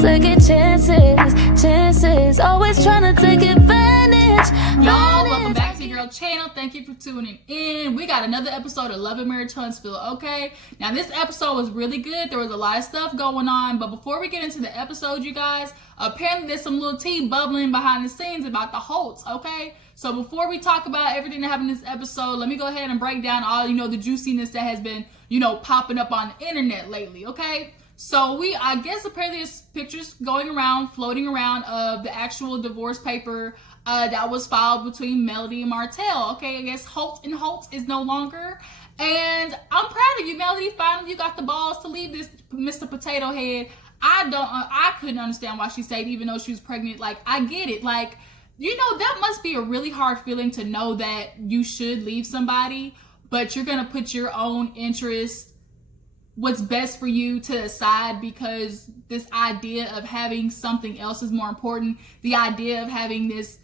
second chances, always trying to take advantage. Y'all, welcome back to your channel. Thank you for tuning in. We got another episode of Love and Marriage Huntsville, okay? Now, this episode was really good. There was a lot of stuff going on, but before we get into the episode, you guys, apparently there's some little tea bubbling behind the scenes about the Holtz, okay? So before we talk about everything that happened in this episode, let me go ahead and break down all, the juiciness that has been, popping up on the internet lately, okay? So I guess apparently there's pictures going around, floating around of the actual divorce paper that was filed between Melody and Martell. Okay, I guess Holtz and Holtz is no longer. And I'm proud of you, Melody. Finally, you got the balls to leave this Mr. Potato Head. I couldn't understand why she stayed even though she was pregnant. Like, I get it. Like, that must be a really hard feeling to know that you should leave somebody, but you're going to put your own interests, what's best for you, to the side because this idea of having something else is more important. The idea of having this,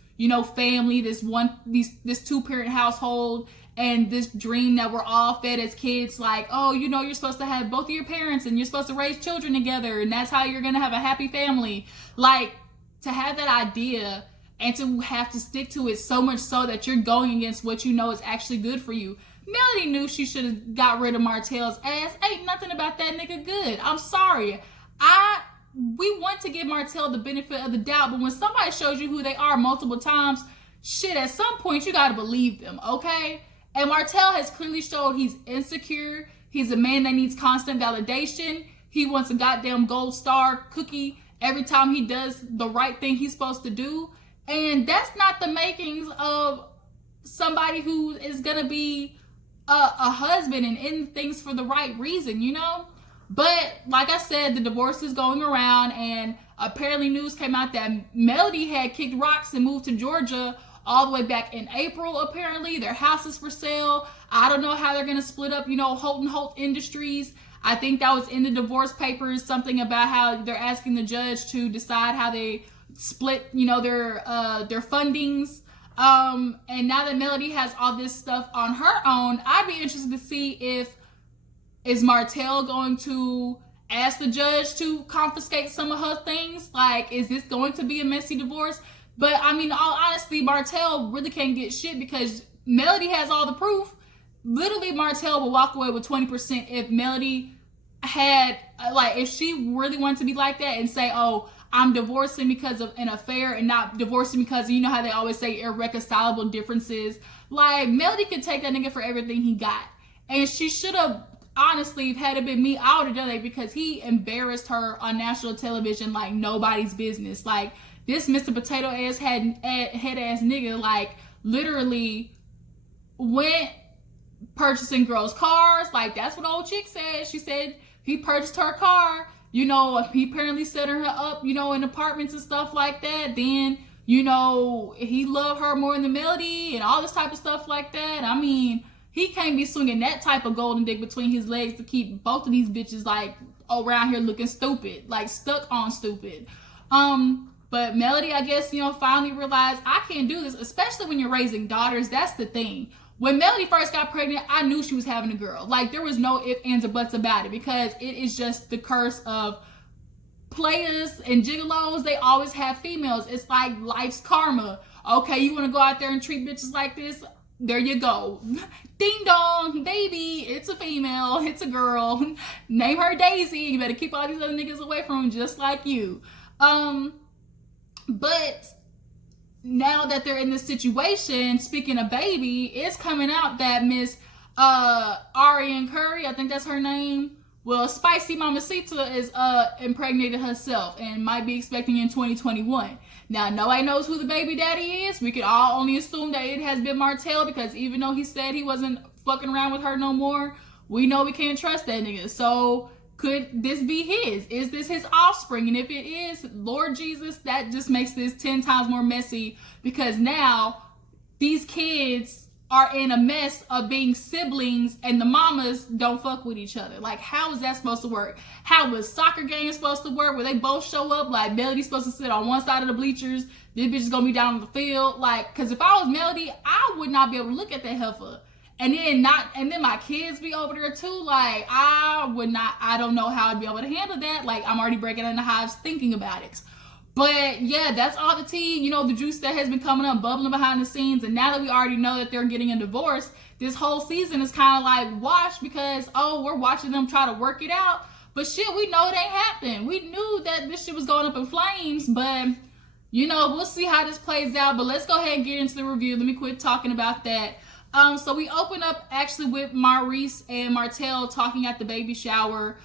family, this two-parent household, and this dream that we're all fed as kids, like, oh, you're supposed to have both of your parents and you're supposed to raise children together and that's how you're going to have a happy family. Like, to have that idea and to have to stick to it so much so that you're going against what you know is actually good for you. Melody knew she should have got rid of Martell's ass. Ain't nothing about that nigga good. I'm sorry. We want to give Martell the benefit of the doubt, but when somebody shows you who they are multiple times, shit, at some point you gotta believe them, okay? And Martell has clearly showed he's insecure. He's a man that needs constant validation. He wants a goddamn gold star cookie every time he does the right thing he's supposed to do. And that's not the makings of somebody who is gonna be a husband and in things for the right reason, But like I said, the divorce is going around, and apparently news came out that Melody had kicked rocks and moved to Georgia all the way back in April. Apparently their house is for sale. I don't know how they're going to split up, Holt and Holt Industries. I think that was in the divorce papers, something about how they're asking the judge to decide how they split, their fundings. And now that Melody has all this stuff on her own, I'd be interested to see is Martell going to ask the judge to confiscate some of her things? Like, is this going to be a messy divorce? But I mean, all honesty, Martell really can't get shit because Melody has all the proof. Literally, Martell will walk away with 20% if Melody had, if she really wanted to be like that and say, oh, I'm divorcing because of an affair and not divorcing because, how they always say irreconcilable differences. Like, Melody could take that nigga for everything he got. And she should have, honestly, if had it been me, I would have done it because he embarrassed her on national television like nobody's business. Like, this Mr. Potato Ass head ass nigga, like, literally went purchasing girls' cars. Like, that's what old chick said. She said he purchased her car. He apparently set her up, in apartments and stuff like that. Then, he loved her more than Melody and all this type of stuff like that. I mean, he can't be swinging that type of golden dick between his legs to keep both of these bitches, like, around here looking stupid, like, stuck on stupid. But Melody, I guess, finally realized I can't do this, especially when you're raising daughters. That's the thing. When Melody first got pregnant, I knew she was having a girl. Like, there was no ifs, ands, or buts about it because it is just the curse of players and gigolos. They always have females. It's like life's karma. Okay, you want to go out there and treat bitches like this? There you go. Ding dong, baby, it's a female, it's a girl. Name her Daisy. You better keep all these other niggas away from them just like you. But now that they're in this situation, speaking of baby, it's coming out that Miss Ariane Curry, I think that's her name, well, Spicy Mamacita is impregnated herself and might be expecting in 2021. Now, nobody knows who the baby daddy is. We can all only assume that it has been Martell because even though he said he wasn't fucking around with her no more, we know we can't trust that nigga. So could this be his? Is this his offspring? And if it is, Lord Jesus, that just makes this 10 times more messy because now these kids are in a mess of being siblings and the mamas don't fuck with each other. Like, how is that supposed to work? How was soccer games supposed to work where they both show up? Like, Melody's supposed to sit on one side of the bleachers, this bitch is gonna be down on the field. Like, because if I was Melody, I would not be able to look at that heifer and then my kids be over there too. Like, I don't know how I'd be able to handle that. Like, I'm already breaking into hives thinking about it. But yeah, that's all the tea, you know, the juice that has been coming up, bubbling behind the scenes. And now that we already know that they're getting a divorce, this whole season is kind of like washed because, oh, we're watching them try to work it out. But shit, we know it ain't happening. We knew that this shit was going up in flames, but you know, we'll see how this plays out. But let's go ahead and get into the review. Let me quit talking about that. So we open up actually with Maurice and Martell talking at the baby shower,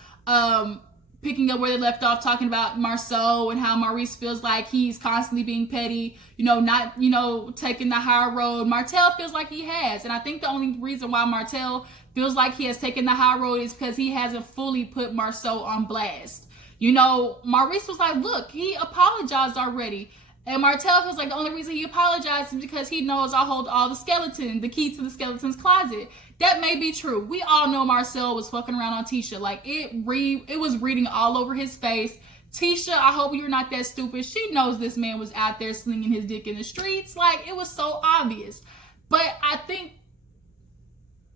picking up where they left off, talking about Marceau and how Maurice feels like he's constantly being petty, you know, not, you know, taking the high road. Martell feels like he has. And I think the only reason why Martell feels like he has taken the high road is because he hasn't fully put Marceau on blast. You know, Maurice was like, look, he apologized already. And Martell feels like the only reason he apologized is because he knows I hold all the key to the skeleton's closet. That may be true. We all know Marcel was fucking around on Tisha. Like, it was reading all over his face. Tisha, I hope you're not that stupid. She knows this man was out there slinging his dick in the streets. Like, it was so obvious. But I think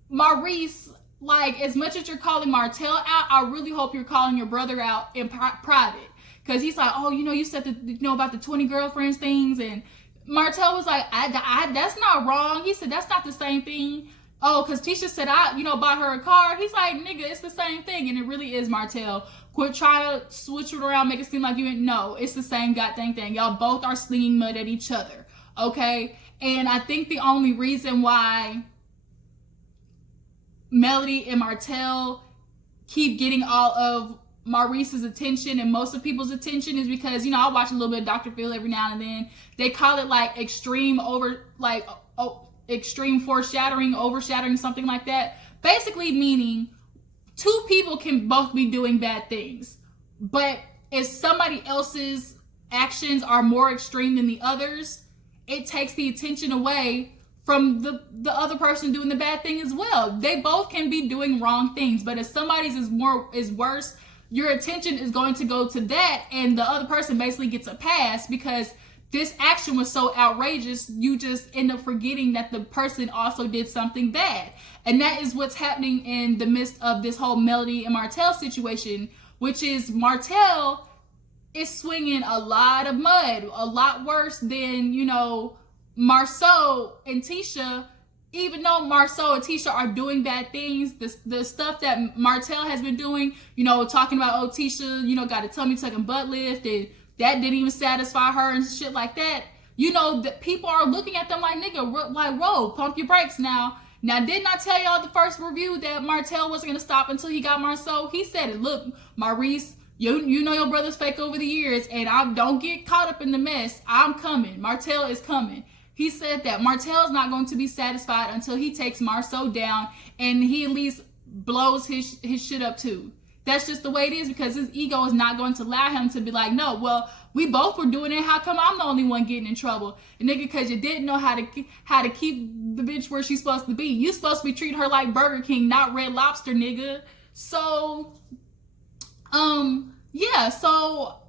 Maurice, like, as much as you're calling Martell out, I really hope you're calling your brother out in private. Because he's like, oh, you know, you said about the 20 girlfriends things. And Martell was like, that's not wrong. He said, that's not the same thing. Oh, because Tisha said, bought her a car. He's like, nigga, it's the same thing. And it really is, Martell. Quit trying to switch it around, make it seem like you didn't know. It's the same goddamn thing. Y'all both are slinging mud at each other. Okay? And I think the only reason why Melody and Martell keep getting all of Maurice's attention and most of people's attention is because, you know, I watch a little bit of Dr. Phil every now and then. They call it like extreme foreshadowing, overshadowing, something like that. Basically meaning two people can both be doing bad things, but if somebody else's actions are more extreme than the others, it takes the attention away from the other person doing the bad thing as well. They both can be doing wrong things, but if somebody's is worse, your attention is going to go to that, and the other person basically gets a pass because this action was so outrageous, you just end up forgetting that the person also did something bad. And that is what's happening in the midst of this whole Melody and Martell situation, which is Martell is swinging a lot of mud, a lot worse than, you know, Marceau and Tisha. Even though Marceau and Tisha are doing bad things, the stuff that Martell has been doing, you know, talking about, oh, Tisha, you know, got a tummy tuck and butt lift, and that didn't even satisfy her and shit like that. You know, that people are looking at them like, nigga, like, whoa, pump your brakes now. Now, didn't I tell y'all the first review that Martell wasn't going to stop until he got Marceau? He said it. Look, Maurice, you know your brother's fake over the years, and don't get caught up in the mess. I'm coming. Martell is coming. He said that Martell's not going to be satisfied until he takes Marceau down and he at least blows his shit up too. That's just the way it is, because his ego is not going to allow him to be like, no, well, we both were doing it. How come I'm the only one getting in trouble? And nigga, because you didn't know how to keep the bitch where she's supposed to be. You supposed to be treating her like Burger King, not Red Lobster, nigga. So, yeah, so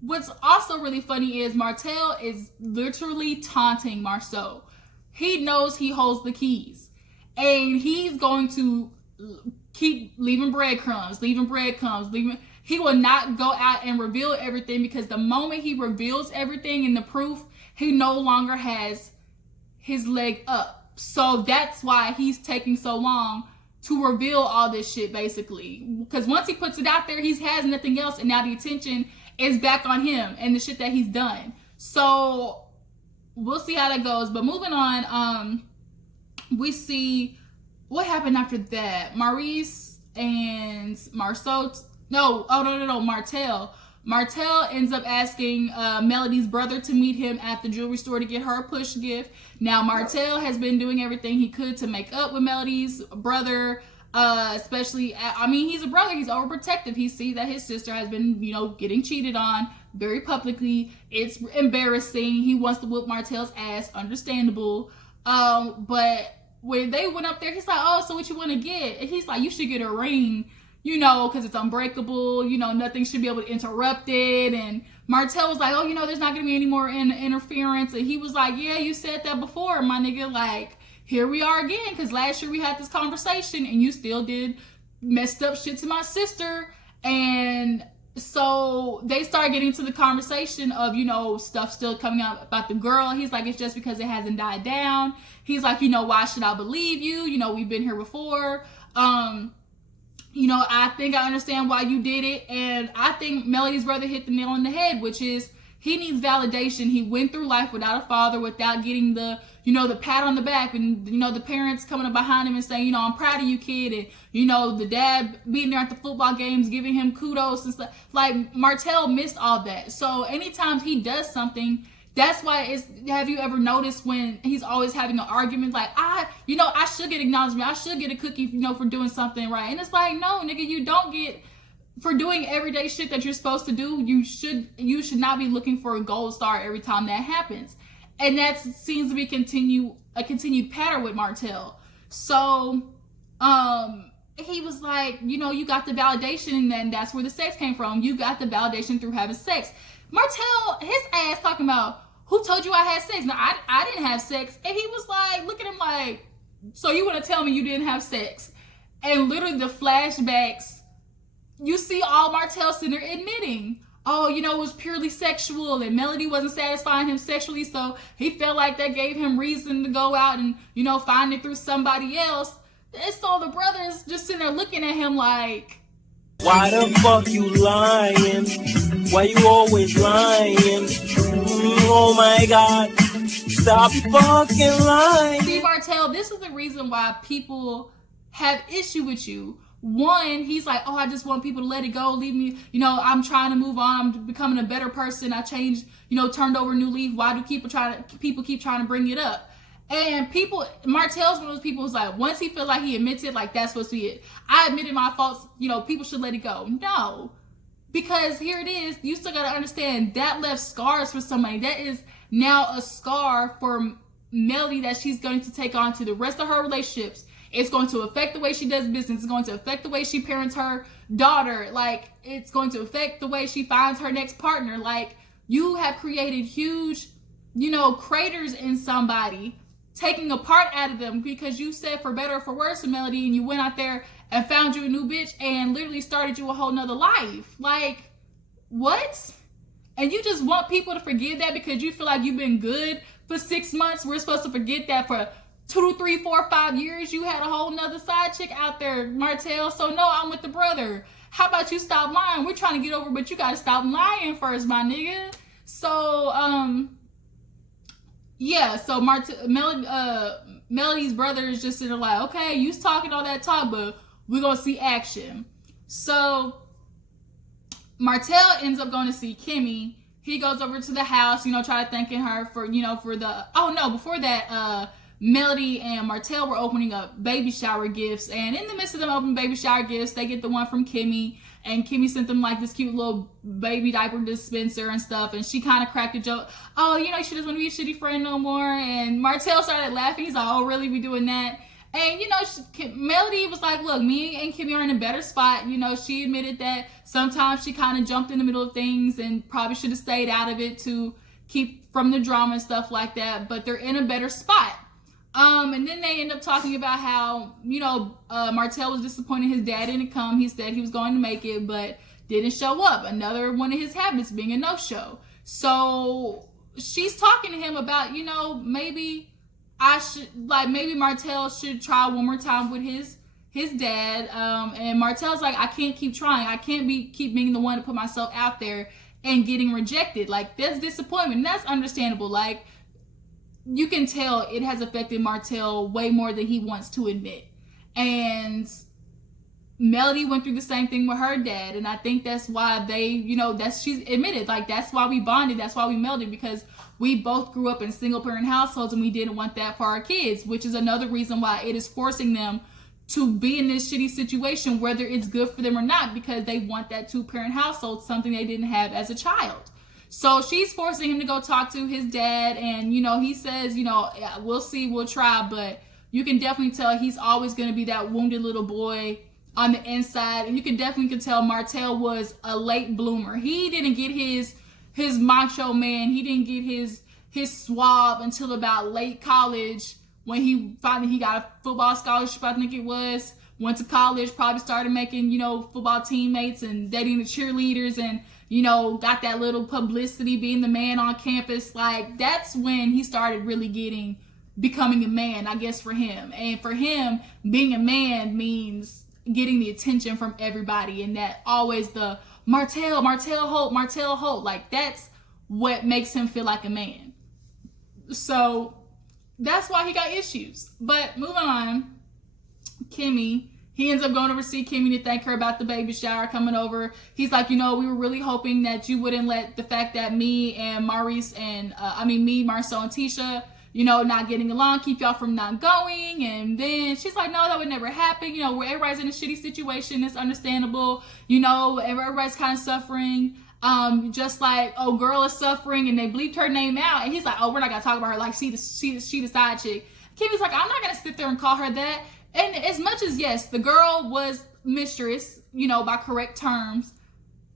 what's also really funny is Martell is literally taunting Marceau. He knows he holds the keys, and he's going to keep leaving breadcrumbs. He will not go out and reveal everything, because the moment he reveals everything and the proof, he no longer has his leg up. So that's why he's taking so long to reveal all this shit, basically. Because once he puts it out there, he has nothing else, and now the attention is back on him and the shit that he's done. So we'll see how that goes. But moving on, we see what happened after that. Maurice and Marceau, Martell. Martell ends up asking Melody's brother to meet him at the jewelry store to get her a push gift. Now, Martell has been doing everything he could to make up with Melody's brother, especially, I mean, he's a brother, he's overprotective. He sees that his sister has been, you know, getting cheated on very publicly. It's embarrassing. He wants to whoop Martell's ass, understandable. But when they went up there, he's like, oh, so what you want to get? And he's like, you should get a ring, you know, because it's unbreakable, you know, nothing should be able to interrupt it. And Martell was like, oh, you know, there's not going to be any more interference. And he was like, yeah, you said that before, my nigga. Like, here we are again, because last year we had this conversation and you still did messed up shit to my sister. And so they start getting to the conversation of, you know, stuff still coming out about the girl. He's like, it's just because it hasn't died down. He's like, you know, why should I believe you? You know, we've been here before. You know, I think I understand why you did it. And I think Melody's brother hit the nail on the head, which is he needs validation. He went through life without a father, without getting the, you know, the pat on the back and, you know, the parents coming up behind him and saying, you know, I'm proud of you, kid. And, you know, the dad being there at the football games, giving him kudos and stuff. Like, Martell missed all that. So anytime he does something, that's why have you ever noticed when he's always having an argument, like, I should get acknowledgement. I should get a cookie, you know, for doing something right. And it's like, no, nigga, you don't get, for doing everyday shit that you're supposed to do, you should not be looking for a gold star every time that happens. And that seems to be a continued pattern with Martell. So, he was like, you know, you got the validation, and that's where the sex came from. You got the validation through having sex. Martell, his ass talking about, who told you I had sex? No, I didn't have sex. And he was like, look at him like, so you want to tell me you didn't have sex? And literally the flashbacks, you see all Martell sitting there admitting, oh, you know, it was purely sexual and Melody wasn't satisfying him sexually, so he felt like that gave him reason to go out and, you know, find it through somebody else. And so the brothers just sitting there looking at him like, why the fuck you lying? Why you always lying? Oh my God, stop fucking lying. See, Martell, this is the reason why people have issue with you. One, he's like, oh, I just want people to let it go, leave me, you know, I'm trying to move on, I'm becoming a better person, I changed, you know, turned over a new leaf. Why do people keep trying to bring it up? And Martell's one of those people who's like, once he feels like he admits it, like, that's supposed to be it. I admitted my faults, you know, people should let it go. No, because here it is, you still got to understand that left scars for somebody. That is now a scar for Melody that she's going to take on to the rest of her relationships. It's going to affect the way she does business. It's going to affect the way she parents her daughter. Like, it's going to affect the way she finds her next partner. Like, you have created huge, you know, craters in somebody, taking a part out of them because you said for better or for worse, Melody, and you went out there and found you a new bitch and literally started you a whole nother life. Like, what? And you just want people to forgive that because you feel like you've been good for 6 months. We're supposed to forget that for 2, 3, 4, 5 years you had a whole nother side chick out there, Martell. So no, I'm with the brother. How about you stop lying? We're trying to get over, but you gotta stop lying first, my nigga. So yeah, so Melody's brother is just sitting there like, okay, you talking all that talk, but we're gonna see action. So Martell ends up going to see Kimmy. He goes over to the house, you know, try to thanking her for, you know, for the, oh no, before that, Melody and Martell were opening up baby shower gifts, and in the midst of them opening baby shower gifts, they get the one from Kimmy, and Kimmy sent them like this cute little baby diaper dispenser and stuff, and she kind of cracked a joke, oh, you know, she doesn't want to be a shitty friend no more, and Martell started laughing. He's like, oh, really, we doing that? And, you know, Melody was like, look, me and Kimmy are in a better spot. You know, she admitted that sometimes she kind of jumped in the middle of things and probably should have stayed out of it to keep from the drama and stuff like that, but they're in a better spot. And then they end up talking about how, you know, Martell was disappointed his dad didn't come. He said he was going to make it, but didn't show up. Another one of his habits being a no-show. So she's talking to him about, you know, maybe Martell should try one more time with his dad. And Martell's like, I can't keep trying. I can't keep being the one to put myself out there and getting rejected. Like, that's disappointment. And that's understandable. Like, you can tell it has affected Martell way more than he wants to admit. And Melody went through the same thing with her dad, and I think that's why they, you know, she's admitted, like, that's why we bonded, that's why we melded, because we both grew up in single parent households and we didn't want that for our kids, which is another reason why it is forcing them to be in this shitty situation, whether it's good for them or not, because they want that 2-parent household, something they didn't have as a child. So she's forcing him to go talk to his dad, and, you know, he says, you know, yeah, we'll see, we'll try, but you can definitely tell he's always going to be that wounded little boy on the inside, and you can definitely tell Martell was a late bloomer. He didn't get his macho man, he didn't get his suave until about late college, when he finally got a football scholarship, I think it was, went to college, probably started making, football teammates and dating the cheerleaders and, got that little publicity being the man on campus. Like, that's when he started really becoming a man, I guess, for him. And for him, being a man means getting the attention from everybody, and that always the Martell Holt, like, that's what makes him feel like a man. So that's why he got issues. But moving on, Kimmy, he ends up going over to see Kimmy to thank her about the baby shower coming over. He's like, we were really hoping that you wouldn't let the fact that me and Maurice and, Marcel and Tisha, not getting along, keep y'all from not going. And then she's like, no, that would never happen. Where everybody's in a shitty situation. It's understandable. Everybody's kind of suffering. Just like, oh, girl is suffering, and they bleeped her name out. And he's like, oh, we're not going to talk about her. Like, she the side chick. Kimmy's like, I'm not going to sit there and call her that. And as much as, yes, the girl was mistress, by correct terms,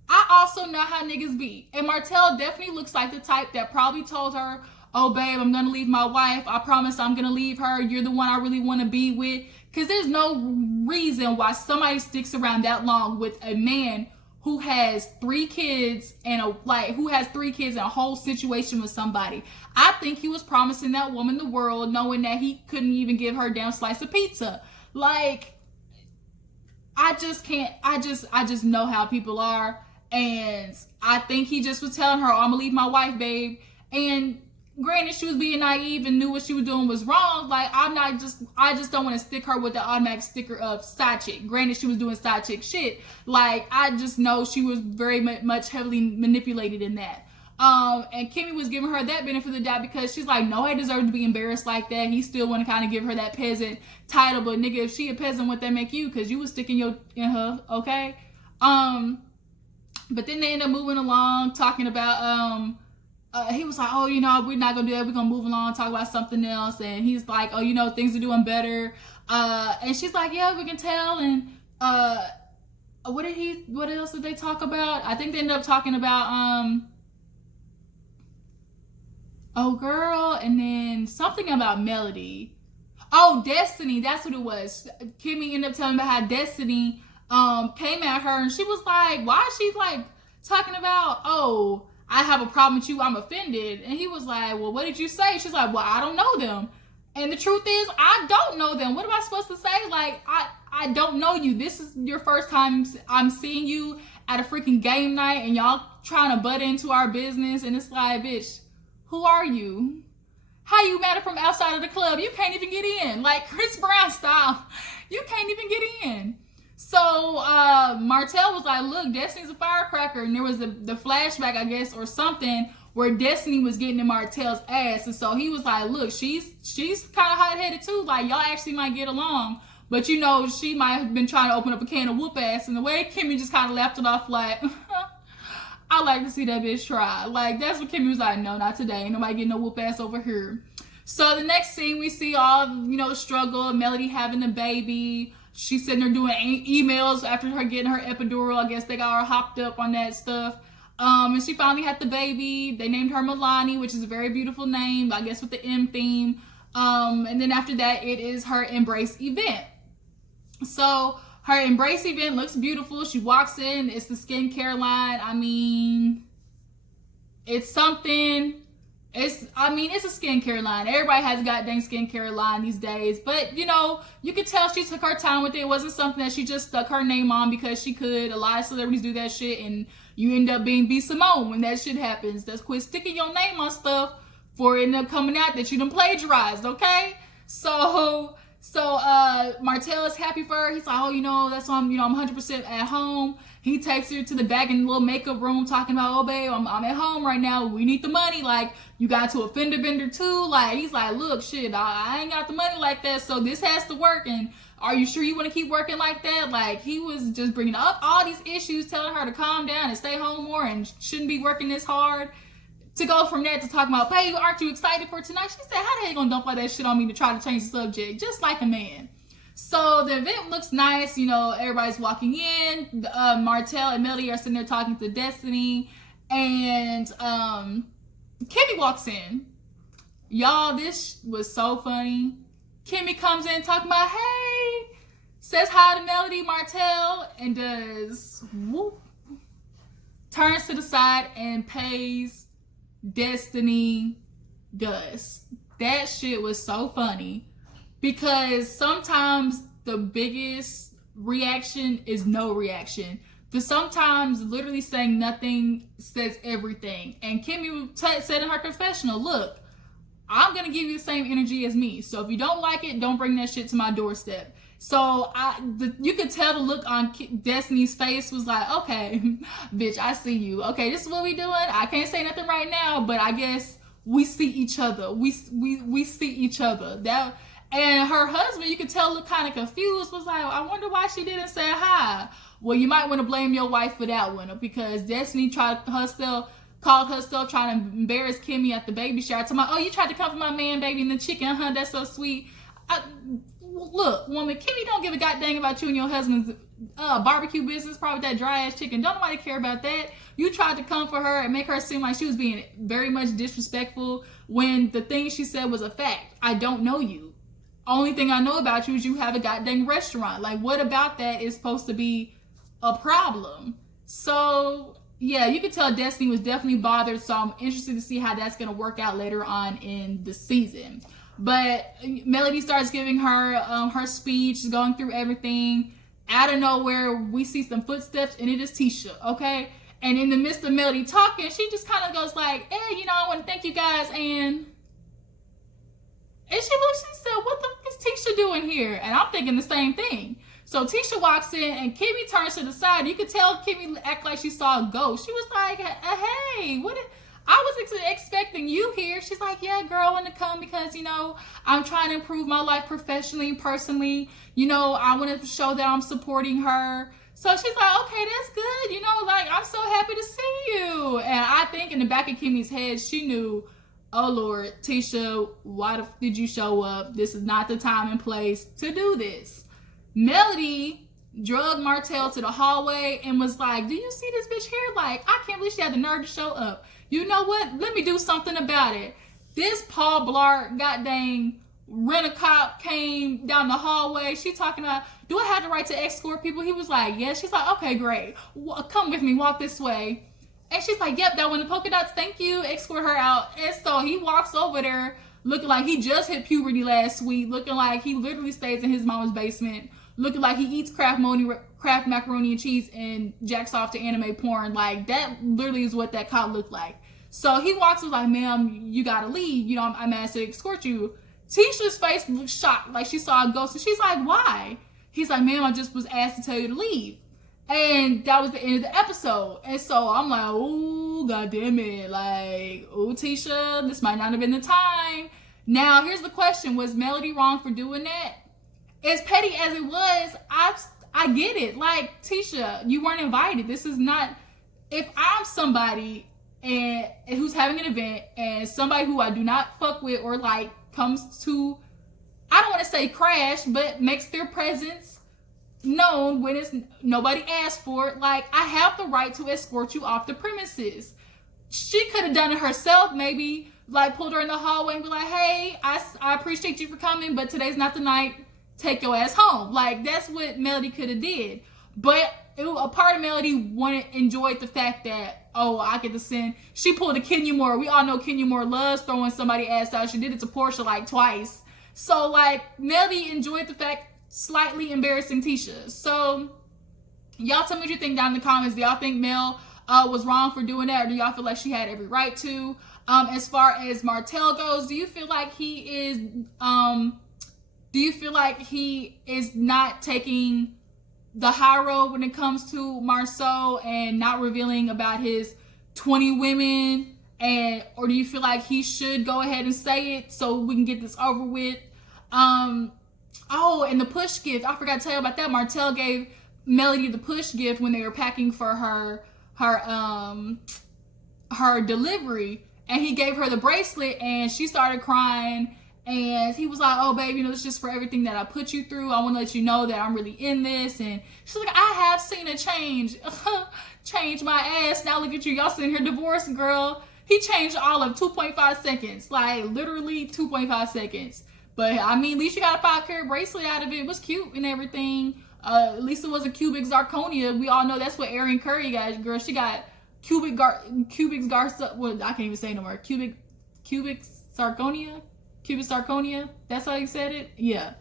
I also know how niggas be. And Martell definitely looks like the type that probably told her, oh, babe, I'm going to leave my wife. I promise I'm going to leave her. You're the one I really want to be with. Because there's no reason why somebody sticks around that long with a man who has 3 kids and a whole situation with somebody. I think he was promising that woman the world, knowing that he couldn't even give her a damn slice of pizza. Like, I just know how people are. And I think he just was telling her, oh, I'm gonna leave my wife, babe. And granted, she was being naive and knew what she was doing was wrong. Like, I just don't want to stick her with the automatic sticker of side chick. Granted, she was doing side chick shit. Like, I just know she was very much heavily manipulated in that. And Kimmy was giving her that benefit of the doubt because she's like, no, I deserve to be embarrassed like that. He still want to kind of give her that peasant title, but nigga, if she a peasant, what that make you? Because you was sticking in her, okay? But then they end up moving along, talking about, he was like, oh, we're not going to do that. We're going to move along, talk about something else. And he's like, oh, things are doing better. And she's like, yeah, we can tell. And what else did they talk about? I think they ended up talking about, oh, girl, and then something about Melody. Oh, Destiny, that's what it was. Kimmy ended up telling about how Destiny came at her, and she was like, why is she, like, talking about, oh, I have a problem with you, I'm offended. And he was like, well, what did you say? She's like, well, I don't know them. And the truth is, I don't know them. What am I supposed to say? Like, I don't know you. This is your first time I'm seeing you at a freaking game night, and y'all trying to butt into our business, and it's like, bitch, who are you? How you mad from outside of the club? You can't even get in. Like Chris Brown style. You can't even get in. So Martell was like, look, Destiny's a firecracker. And there was the flashback, I guess, or something, where Destiny was getting in Martell's ass. And so he was like, look, she's kind of hot-headed too. Like, y'all actually might get along. But, she might have been trying to open up a can of whoop ass. And the way Kimmy just kind of laughed it off like, I like to see that bitch try. Like, that's what Kimmy was like, no, not today. Ain't nobody getting no whoop ass over here. So the next scene, we see all, the struggle of Melody having a baby. She's sitting there doing emails after her getting her epidural. I guess they got her hopped up on that stuff. And she finally had the baby. They named her Malani, which is a very beautiful name, I guess with the M theme. And then after that, it is her embrace event. So her embrace event looks beautiful. She walks in. It's the skincare line. I mean, it's something. It's a skincare line. Everybody has a goddamn skincare line these days. But, you could tell she took her time with it. It wasn't something that she just stuck her name on because she could. A lot of celebrities do that shit, and you end up being B. Simone when that shit happens. Just quit sticking your name on stuff before it end up coming out that you done plagiarized, okay? So Martell is happy for her. He's like, oh, that's why I'm 100% at home. He takes her to the back in the little makeup room talking about, oh, babe, I'm at home right now. We need the money. Like, you got to a fender bender too. Like, he's like, look, shit, I ain't got the money like that. So this has to work. And are you sure you want to keep working like that? Like, he was just bringing up all these issues, telling her to calm down and stay home more and shouldn't be working this hard. To go from that to talking about, hey, aren't you excited for tonight? She said, how the hell you gonna dump all that shit on me to try to change the subject? Just like a man. So the event looks nice. Everybody's walking in. Martell and Melody are sitting there talking to Destiny. And Kimmy walks in. Y'all, this was so funny. Kimmy comes in talking about, hey, says hi to Melody Martell, and does whoop, turns to the side and pays Destiny Gus. That shit was so funny, because sometimes the biggest reaction is no reaction. But sometimes literally saying nothing says everything. And Kimmy said in her confessional, look, I'm going to give you the same energy as me. So if you don't like it, don't bring that shit to my doorstep. So you could tell the look on Destiny's face was like, okay, bitch, I see you. Okay, this is what we doing. I can't say nothing right now, but I guess we see each other. We see each other. And her husband, you could tell, looked kind of confused, was like, I wonder why she didn't say hi. Well, you might want to blame your wife for that one, because Destiny called herself trying to embarrass Kimmy at the baby shower. Talking about, oh, you tried to come for my man, baby, and the chicken, huh? That's so sweet. Look, woman, Kimmy don't give a goddamn about you and your husband's barbecue business, probably that dry ass chicken. Don't nobody care about that. You tried to come for her and make her seem like she was being very much disrespectful when the thing she said was a fact. I don't know you. Only thing I know about you is you have a goddamn restaurant. Like, what about that is supposed to be a problem? So yeah, you could tell Destiny was definitely bothered, so I'm interested to see how that's going to work out later on in the season. But Melody starts giving her her speech, going through everything. Out of nowhere, we see some footsteps, and it is Tisha, okay? And in the midst of Melody talking, she just kind of goes like, hey, I want to thank you guys, and she said, what the fuck is Tisha doing here? And I'm thinking the same thing. So Tisha walks in, and Kimmy turns to the side. You could tell Kimmy act like she saw a ghost. She was like, hey, I was expecting you here. She's like, yeah, girl, I want to come because, I'm trying to improve my life professionally and personally. I want to show that I'm supporting her. So she's like, okay, that's good. I'm so happy to see you. And I think in the back of Kimmy's head, she knew, oh, Lord, Tisha, why the f did you show up? This is not the time and place to do this. Melody drugged Martell to the hallway and was like, do you see this bitch here? Like, I can't believe she had the nerve to show up. You know what? Let me do something about it. This Paul Blart goddamn rent-a-cop came down the hallway. She talking about, do I have the right to escort people? He was like, yes. She's like, okay, great. Come with me. Walk this way. And she's like, yep, that one, the polka dots, thank you. Escort her out. And so he walks over there looking like he just hit puberty last week, looking like he literally stays in his mama's basement, looking like he eats Kraft macaroni and cheese and jacks off to anime porn. Like, that literally is what that cop looked like. So he walks and was like, ma'am, you gotta leave. I'm asked to escort you. Tisha's face looked shocked, like she saw a ghost. And she's like, why? He's like, ma'am, I just was asked to tell you to leave. And that was the end of the episode. And so I'm like, oh, god damn it. Like, oh, Tisha, this might not have been the time. Now, here's the question. Was Melody wrong for doing that? As petty as it was, I get it. Like, Tisha, you weren't invited. This is not, if I'm somebody and who's having an event and somebody who I do not fuck with or like comes to, I don't want to say crash, but makes their presence known when it's nobody asked for it, like, I have the right to escort you off the premises. She could have done it herself, maybe like pulled her in the hallway and be like, hey, I appreciate you for coming, but today's not the night. Take your ass home. Like, that's what Melody could have did. But a part of Melody enjoyed the fact that, oh, I get to send. She pulled a Kenya Moore. We all know Kenya Moore loves throwing somebody ass out. She did it to Portia like twice. So like, Melody enjoyed the fact, slightly embarrassing Tisha. So y'all tell me what you think down in the comments. Do y'all think Mel was wrong for doing that, or do y'all feel like she had every right to? As far as Martell goes, do you feel like he is not taking the high road when it comes to Marceau and not revealing about his 20 women, or do you feel like he should go ahead and say it so we can get this over with? Oh, and the push gift, I forgot to tell you about that. Martell gave Melody the push gift when they were packing for her delivery, and he gave her the bracelet, and she started crying. And he was like, oh, babe, this is just for everything that I put you through. I want to let you know that I'm really in this. And she's like, I have seen a change. Change my ass. Now look at you. Y'all sitting here divorced, girl. He changed all of 2.5 seconds. Like, literally 2.5 seconds. But I mean, at least you got a 5-carat bracelet out of it. It was cute and everything. At least it was a cubic zirconia. We all know that's what Erin Curry got. Girl, she got cubic garza. Well, I can't even say no more. Cubic zirconia. Cubic zirconia. That's how you said it. Yeah.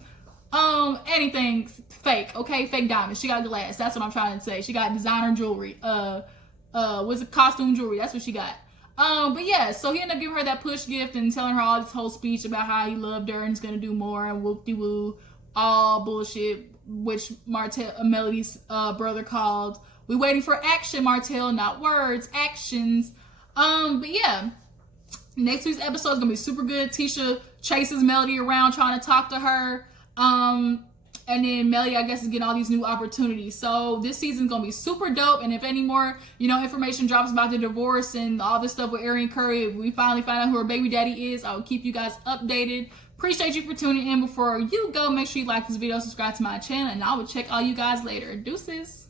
Anything fake. Okay, fake diamonds. She got glass. That's what I'm trying to say. She got designer jewelry. Was it costume jewelry? That's what she got. But yeah, so he ended up giving her that push gift and telling her all this whole speech about how he loved her and he's gonna do more and whoop-de-woo, all bullshit, which Melody's brother called, "We waiting for action, Martell, not words, actions." But yeah, next week's episode is gonna be super good. Tisha chases Melody around trying to talk to her. And then Melody, I guess, is getting all these new opportunities. So this season's gonna be super dope. And if any more, information drops about the divorce and all this stuff with Erin Curry, if we finally find out who her baby daddy is, I will keep you guys updated. Appreciate you for tuning in. Before you go, make sure you like this video, subscribe to my channel, and I will check all you guys later. Deuces.